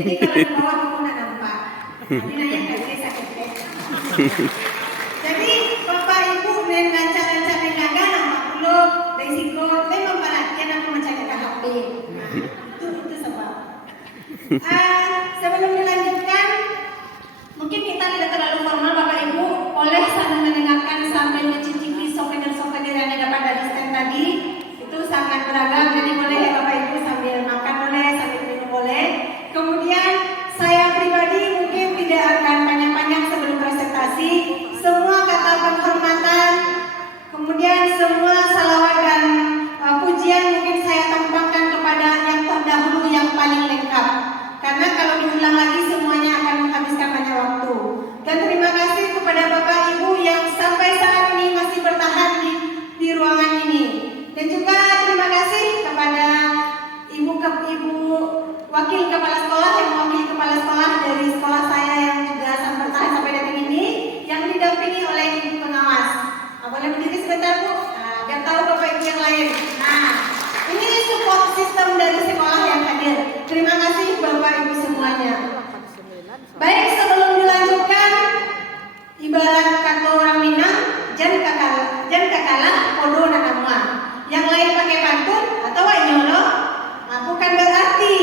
Jadi kalau di bawah aku nggak nampak. Tapi nanya kasih sakit deh. Jadi Bapak Ibu dan lancar-lancar nenaga nampak dulu resiko memang perhatian aku mencari KHP. Nah, itu sebab. Sebelum dilanjutkan, mungkin kita tidak terlalu formal Bapak Ibu, boleh sambil mendengarkan sambil mencicipi souvenir-souvenir yang dapat dari stand tadi. Itu sangat beragam, jadi boleh ya Bapak Ibu sambil makan boleh, sambil minum boleh. Kemudian saya pribadi mungkin tidak akan panjang-panjang sebelum presentasi. Semua kata penghormatan, kemudian semua salawat dan pujian mungkin saya tumpahkan kepada yang terdahulu yang paling lengkap. Karena kalau diulang lagi semuanya akan menghabiskan banyak waktu. Dan terima kasih kepada Bapak Ibu yang sampai saat ini masih bertahan di ruangan ini. Dan juga terima kasih kepada Ibu Wakil Kepala Sekolah yang mewakili Kepala Sekolah dari sekolah saya yang juga bertahan sampai detik ini, yang didampingi oleh Ibu Pengawas. Boleh berdiri sebentar Bu, biar tahu Bapak Ibu yang lain. Nah, ini support system dari sekolah yang hadir. Terima kasih Bapak Ibu semuanya. Baik, sebelum dilanjutkan, ibarat kata orang Minang, jan kakalah podo nanamwa. Yang lain pakai pantun atau nyolo, bukan berarti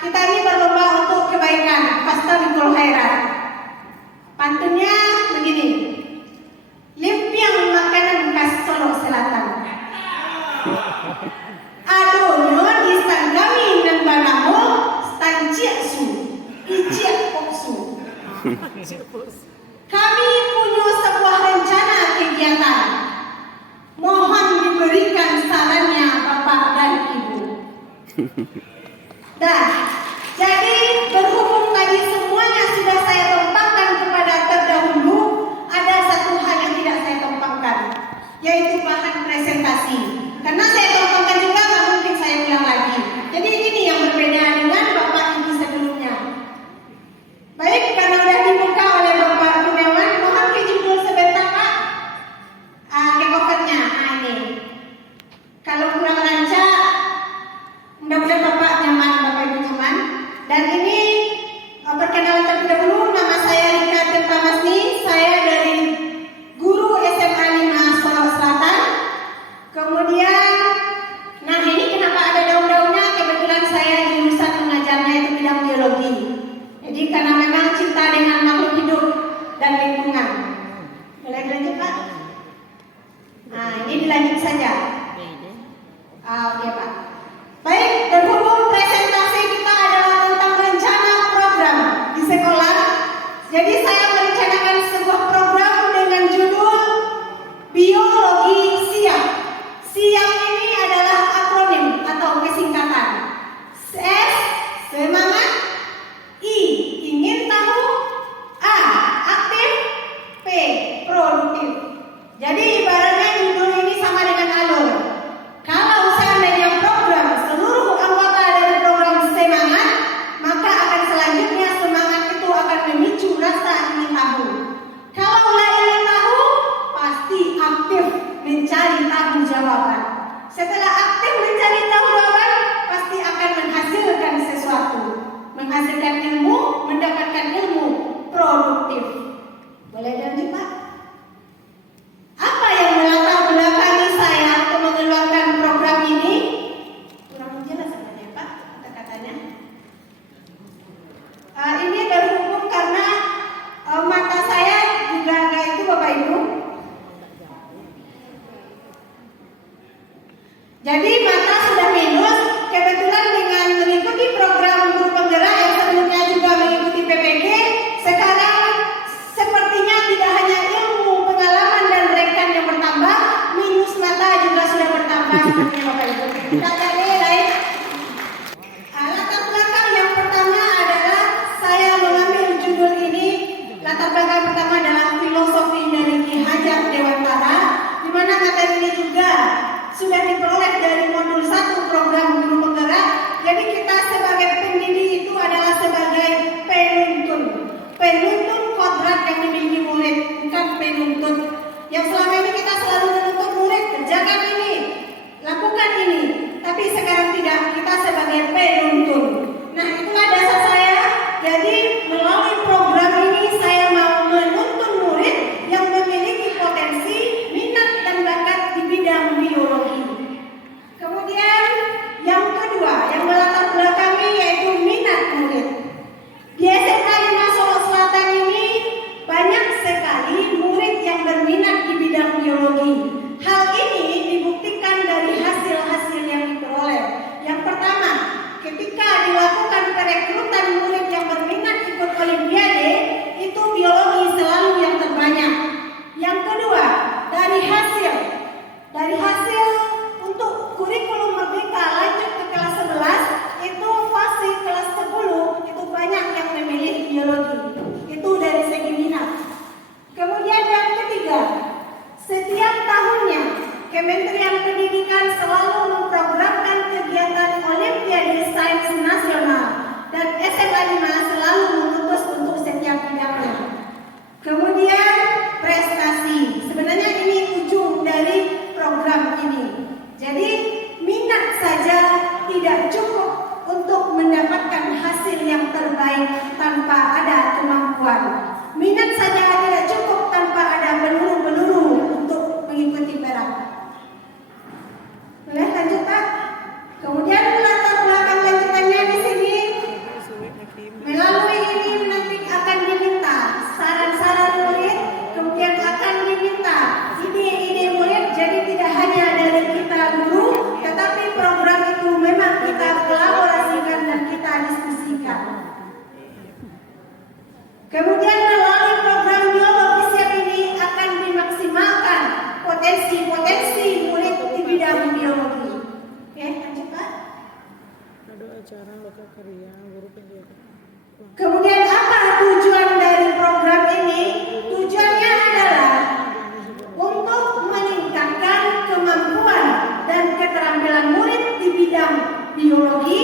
kita ini berlomba untuk kebaikan. Fastabiqul khairat. Pantunnya begini. Limpiang makanan khas Solo Selatan. Adonyo di sanggami dan banamo stanciak su, iciak koksu. Kami punya sebuah rencana kegiatan. Mohon diberikan sarannya Bapak dan Ibu. Dah, jadi berhubung tadi semuanya sudah saya tumpahkan kepada terdahulu, ada satu hal yang tidak saya tumpahkan, yaitu bahan presentasi. Karena saya tumpahkan juga, nggak mungkin saya ulang lagi. Jadi ini yang berbeda dengan Bapak Ibu sebelumnya. Baik, karena sudah dibuka oleh Bapak Gunawan, mohon kejudul sebentar Pak. Ke covernya, ini. Kalau kurang lancar, mudah-mudahan Bapak nyaman, Bapak Ibu nyaman. Dan ini perkenalan terlebih dahulu, nama saya Rika Tirtamasni, saya dari guru SMA 5 Solo Selatan. Kemudian, nah ini kenapa ada daun-daunnya? Kebetulan saya jurusan mengajarnya itu bidang biologi. Jadi karena memang cinta dengan makhluk hidup dan lingkungan. Boleh dilanjut Pak? Nah ini dilanjut saja. Oke Pak. Baik, berhubung presentasi kita adalah tentang rencana program di sekolah. Jadi saya merencanakan sebuah program dengan judul Biologi Siap. Siap ini adalah akronim atau kesingkatan. S, semangat. I, ingin tahu. A, aktif. P, produktif. Jadi ibaratnya judul ini sama dengan alur. Kalau seandainya program seluruh anggota dari program semangat, maka akan selanjutnya semangat itu akan memicu rasa ingin tahu. Kalau nggak ingin tahu, pasti aktif mencari tahu jawaban. Setelah aktif mencari tahu jawaban, pasti akan menghasilkan sesuatu. Menghasilkan ilmu, mendapatkan ilmu produktif. Boleh lanjut Pak? Apa yang melatar belakangi saya untuk mengeluarkan program ini? Kurang jelas sebenarnya Pak kata-katanya. Ini berhubung karena mata saya juga nggak itu Bapak Ibu. Jadi mata sudah minus. Kebetulan dengan mengikuti program guru penggerak yang sebelumnya juga mengikuti PPG, sekarang sepertinya tidak hanya ilmu, pengalaman dan rekan yang bertambah, minus mata juga sudah bertambah sepertinya Bapak Ibu. Kita cari lain. Latar belakang yang pertama adalah saya mengambil judul ini. Latar belakang pertama adalah filosofi dari Ki Hajar Dewantara, di mana materi ini juga sudah diperoleh dari modul 1 program guru penggerak. Jadi kita sebagai pendidik itu adalah sebagai penuntun. Penuntun kodrat yang dimiliki murid, bukan penuntut. Yang selama ini kita selalu menuntut murid, kerjakan ini, lakukan ini. Tapi Kemudian apa tujuan dari program ini? Tujuannya adalah untuk meningkatkan kemampuan dan keterampilan murid di bidang biologi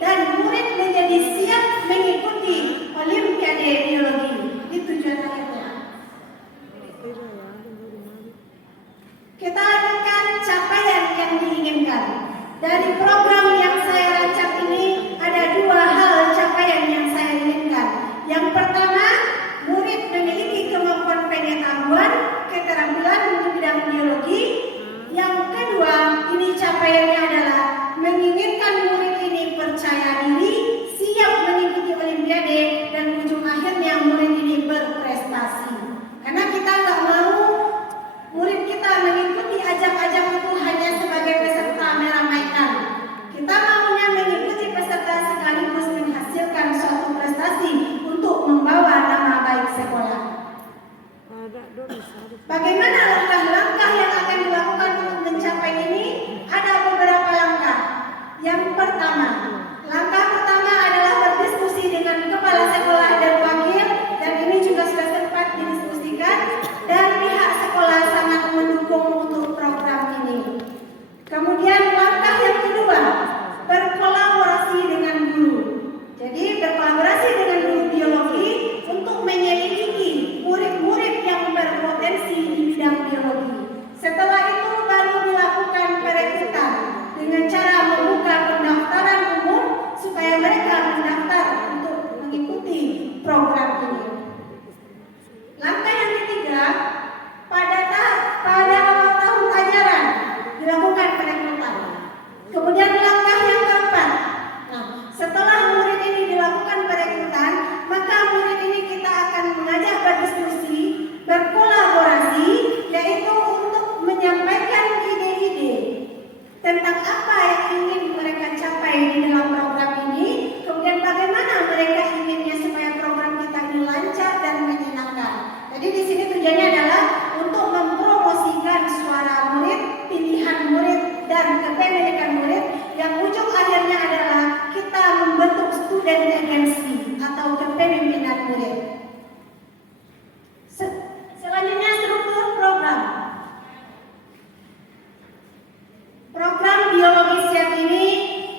dan murid menjadi siap mengikuti Olimpiade Biologi. Itu tujuan akhirnya. Kita lakukan capaian yang diinginkan. Dari program yang saya rancang ini ada dua hal capaian yang saya inginkan. Yang pertama, murid memiliki kemampuan pengetahuan, keterampilan di bidang biologi. Yang kedua, ini capaiannya adalah menginginkan murid ini percaya diri, siap mengikuti Olimpiade, dan ujung akhirnya murid ini berprestasi. Karena kita nggak mau murid kita mengikuti ajang-ajang itu hanya sebagai peserta meramaikan. Kita maunya mengikuti peserta sekaligus menghasilkan suatu prestasi untuk membawa nama baik sekolah. Bagaimana langkah-langkah yang akan dilakukan untuk mencapai ini? Ada beberapa langkah. Yang pertama, langkah pertama adalah berdiskusi dengan kepala sekolah dan wakil, dan ini juga sudah sempat didiskusikan, dan pihak sekolah sangat mendukung untuk program ini. Kemudian langkah yang kedua, berkolaborasi dengan guru. Jadi berkolaborasi dengan guru biologi untuk menyelidiki murid-murid yang berpotensi di bidang biologi. Setelah itu baru dilakukan perekrutan dengan cara membuka pendaftaran umum supaya mereka mendaftar untuk mengikuti program ini. Langkah yang ketiga, pada awal tahun ajaran dilakukan perekrutan. Kemudian langkah yang keempat, setelah murid ini dilakukan perekrutan, maka murid ini kita akan mengajak berdiskusi, berkolaborasi, yaitu untuk menyampaikan ide-ide tentang apa yang ingin mereka capai di dalam program ini, kemudian bagaimana mereka inginnya supaya program kita ini lancar dan menyenangkan. Jadi di sini tujuannya adalah untuk mempromosikan suara murid, pilihan murid, dan kepemilikan murid, yang ujung akhirnya adalah kita membentuk student agency atau kepemimpinan murid. Selanjutnya struktur program. Program biologi siap ini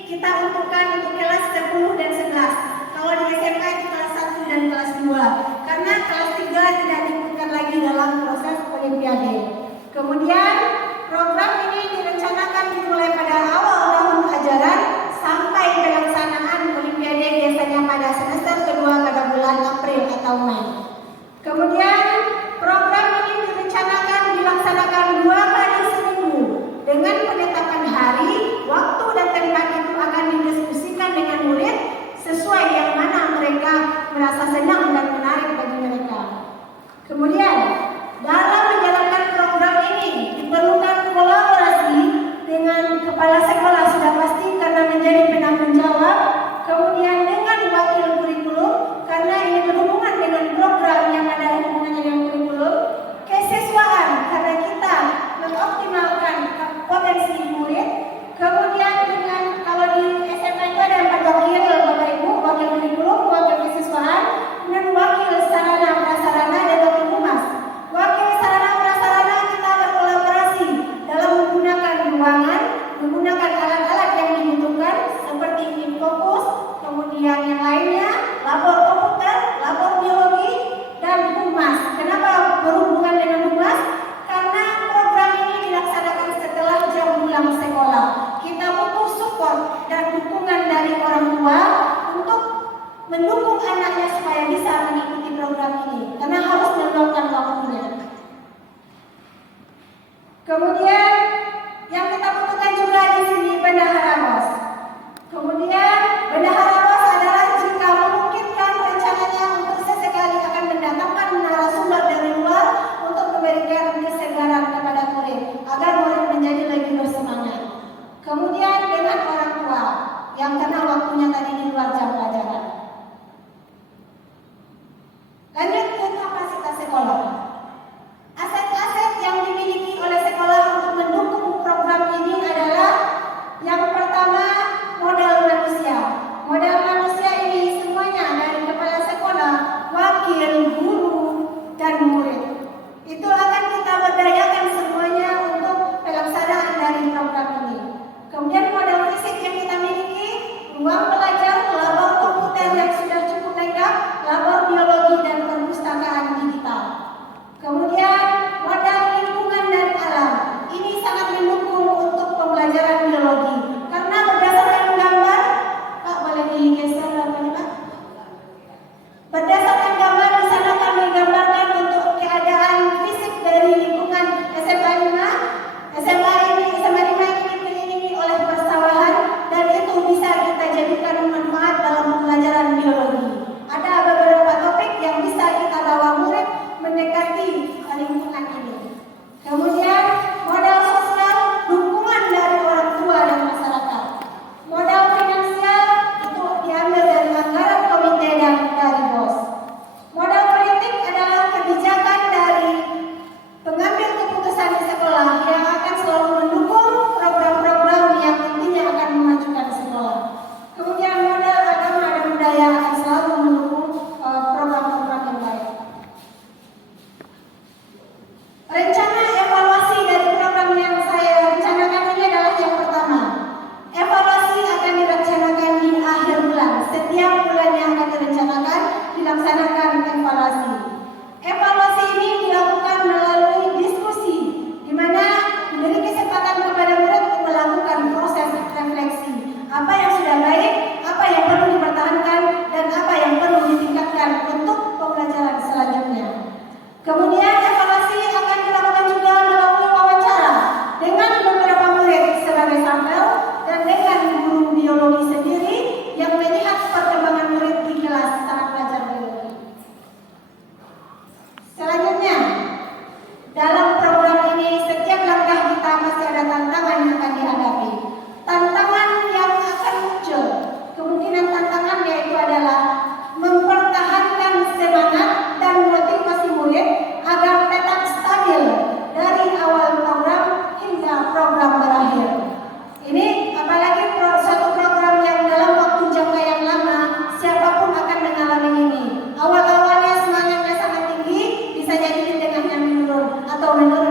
kita untukkan untuk kelas 10 dan 11. Kalau di SMA itu kelas 1 dan kelas 2. Karena kelas 3 tidak diikutkan lagi dalam proses Olimpiade. Kemudian program ini direncanakan dimulai pada awal tahun ajaran sampai pelaksanaan Olimpiade biasanya pada semester kedua pada bulan April atau Mei. Kemudian program ini direncanakan dilaksanakan 2 kali seminggu dengan penetapan hari, waktu dan tempat itu akan didiskusikan dengan murid sesuai yang mana mereka merasa senang dan menarik bagi mereka. Kemudian dalam menjalankan program ini diperlukan kolaborasi dengan kepala sekolah sudah pasti karena menjadi penanggung jawab, kemudian dengan wakil kurikulum karena ini berhubungan dengan program yang ada hubungannya dengan kurikulum, kesiswaan karena kita mengoptimalkan potensi murid, kemudian dengan kalau di SMA itu ada 4 wakil Bapak Ibu, wakil kurikulum, wakil kesiswaan, dan wakil sarana prasarana dan wakil humas. Wakil sarana prasarana kita berkolaborasi dalam menggunakan ruangan, menggunakan alat-alat yang dibutuhkan seperti Infocus, kemudian yang lainnya, labor komputer, labor biologi, dan humas. Kenapa berhubungan dengan humas? Karena program ini dilaksanakan setelah jam pulang sekolah. Kita butuh support dan dukungan dari orang tua untuk mendukung anaknya supaya bisa mengikuti program ini. Karena harus meluangkan waktunya. Kemudian yang kita butuhkan juga di sini bendahara BOS. Kemudian bendahara BOS adalah jika memungkinkan rencananya untuk sesekali akan mendatangkan narasumber dari luar untuk memberikan kesegaran kepada murid agar murid menjadi lebih bersemangat. Kemudian dengan orang tua yang karena waktunya tadi di luar jam pelajaran. Lanjut ke kapasitas sekolah. Aset-aset yang dimiliki oleh sekolah untuk atau menurut